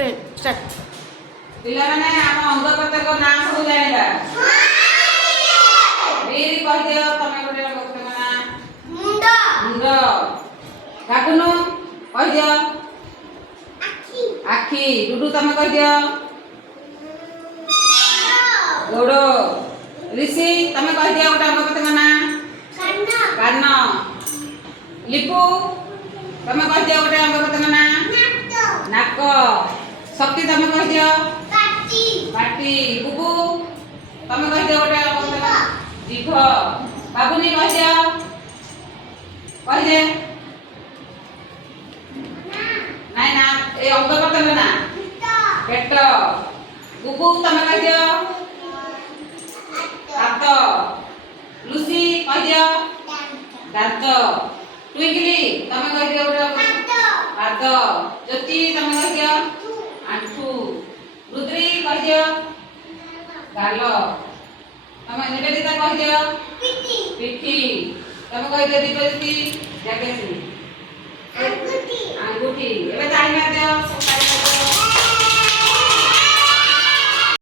start पिला माने हम अंग प्रत्यंग नाम सब जानिबा वेरी कह दियो तमे गोटे अंग प्रत्यंग ना मुंड मुंड काकुनु कह दियो आखी आखी डुडू तमे कह दियो गोड़ो ऋषि तमे कह दियो गोटे अंग प्रत्यंग ना कान लिपु तमे कह दियो गोटे अंग प्रत्यंग ना नाक शक्ति तमे कह दियो पाटी बुबू तमे कह दियो गोटे अंग प्रत्यंग जीभ बाबुनी कह दियो कह दे नाइ ना ए अंग प्रत्यंग ना पेट बुबू तमे कह दियो हाथ लुसी कह दियो दांत ट्विंकली तमे कह दियो गोटे पाद ज्योति तमे कह दियो आंठू रुद्री कह दियो गाल तमे निवेदिता कह दियो पिठी तमे कह दियो दीपज्योति जाकेश्री अंगूठी एबे